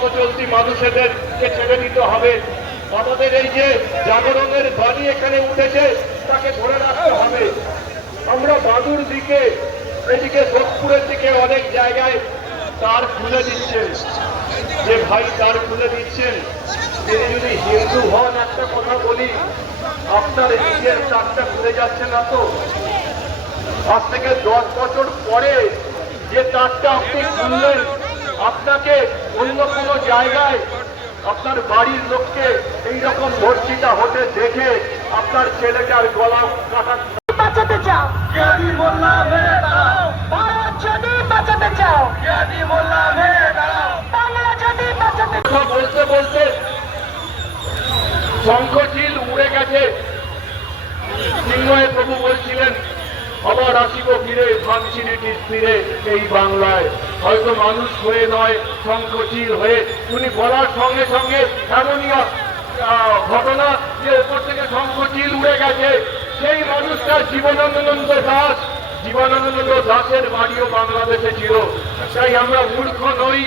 পথ চলতি মানুষেদেরকে ছেড়ে দিতে হবে। আমাদের এই যে জাগরণের বাণী এখানে উঠেছে, তাকে ধরে রাখতে হবে। আমরা বাদুর দিকে, এদিকে সোদপুরের দিকে অনেক জায়গায় তার খুলে দিচ্ছেন। যে ভাই তার খুলে দিচ্ছেন। তিনি যদি হিন্দু হন, একটা কথা বলি, আপনার নিজের তারটা খুলে যাচ্ছে না তো? আজ থেকে দশ বছর পরে যে তারটা আপনি খুললেন আপনাকে অন্য কোনো জায়গায় আপনার বাড়ির লোককে এইরকম ভর্তিটা হতে দেখে আপনার ছেলেটার গলা কাটা বাঁচাতে চাও। বাঁচাতে চাও। বলতে বলতে শঙ্খচিল উড়ে গেছে। চিন্ময় প্রভু বলছিলেন আবার আসিব ফিরে ভাবছিলিটি ফিরে এই বাংলায়। হয়তো মানুষ হয়ে নয় শঙ্খচিল হয়ে। উনি বলার সঙ্গে সঙ্গে এমনই ঘটনা যে উপর থেকে শঙ্খচিল উড়ে গেছে, সেই মানুষটা জীবনানন্দ দাস। জীবনানন্দ দাসের বাড়িও বাংলাদেশে ছিল। তাই আমরা মূর্খ নই,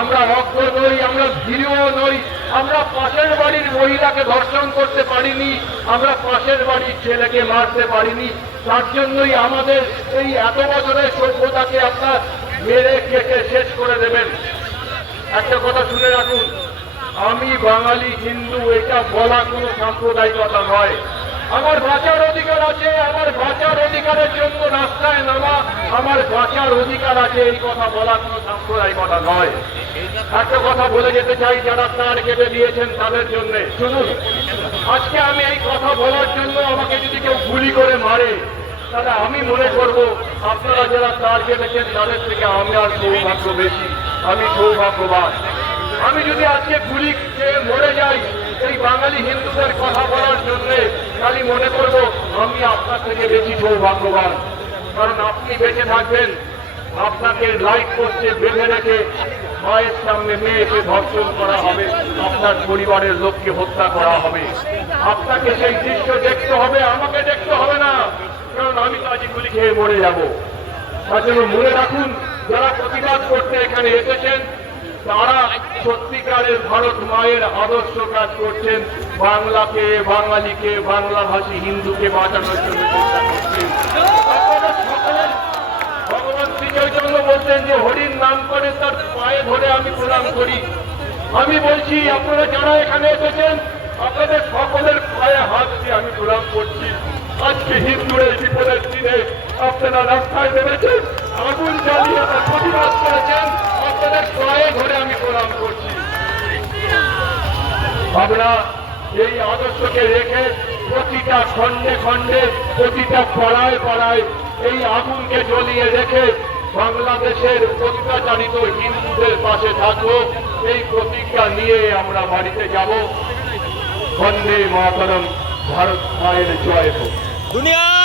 আমরা অজ্ঞ নই, আমরা ভীরও নই। আমরা পাশের বাড়ির মহিলাকে ধর্ষণ করতে পারিনি, আমরা পাশের বাড়ির ছেলেকে মারতে পারিনি। তার জন্যই আমাদের এই এত বছরের সভ্যতাকে আপনার মেরে কেটে শেষ করে দেবেন। একটা কথা শুনে রাখুন, আমি বাঙালি হিন্দু, এটা বলা কোনো সাম্প্রদায়িকতা নয়। আমার বাঁচার অধিকার আছে, আমার বাঁচার অধিকারের জন্য রাস্তায় নামা, আমার বাঁচার অধিকার আছে, এই কথা বলা কোনো সাম্প্রদায়িকতা নয়। একটা কথা বলে যেতে চাই, যারা তার কেটে দিয়েছেন তাদের জন্য। শুনুন, আজকে আমি এই কথা বলার জন্য আমাকে যদি কেউ গুলি করে মারে তাহলে আমি মনে করব আপনারা যারা তার কেটেছেন তাদের থেকে আমি আর সৌভাগ্য বেশি আমি সৌভাগ্যবান। আমি যদি আজকে গুলি খেয়ে মরে যাই, এই বাঙালি হিন্দুদের কথা বলার জন্য আমি মনে করব আমি আপনার থেকে বেশি সৌভাগ্যবান। কারণ আপনি বেঁচে থাকবেন, আপনাকে লাইট পোস্টে বেঁধে রেখে মায়ের সামনে মেয়েকে ধর্ষণ করা হবে, আপনার পরিবারের লোককে হত্যা করা হবে। আপনাকে সেই দৃশ্য দেখতে হবে, আমাকে দেখতে আমি তো আজ গুলি খেয়ে মরে যাব। তার মনে রাখুন, যারা প্রতিবাদ করতে এখানে এসেছেন, তারা সত্যিকারের ভারত মায়ের আদর্শ কাজ করছেন। বাংলাকে, বাঙালিকে, বাংলাভাষী হিন্দুকে বাঁচানোর জন্য ভগবান শ্রী চৈতন্য বলতেন যে, হরির নাম করে তার পায়ে ধরে আমি প্রণাম করি। আমি বলছি, আপনারা যারা এখানে এসেছেন আপনাদের সকলের পায়ে হাত দিয়ে আমি প্রণাম করছি আজকে হিন্দুদের বিপদের দিনে আপনারা রাস্তায় নেমেছেন আগুন জ্বালিয়ে তার প্রতিবাদ করেছেন। আপনাদের ধরে আমি প্রণাম করছি। আমরা এই আদর্শকে রেখে প্রতিটা খণ্ডে খণ্ডে, প্রতিটা পাড়ায় পাড়ায় এই আগুনকে জ্বলিয়ে রেখে বাংলাদেশের অত্যাচারিত হিন্দুদের পাশে থাকব। এই প্রতিজ্ঞা নিয়ে আমরা বাড়িতে যাব। বন্দে মাতরম, ভারত মায়ের জয় হোক। দুনিয়া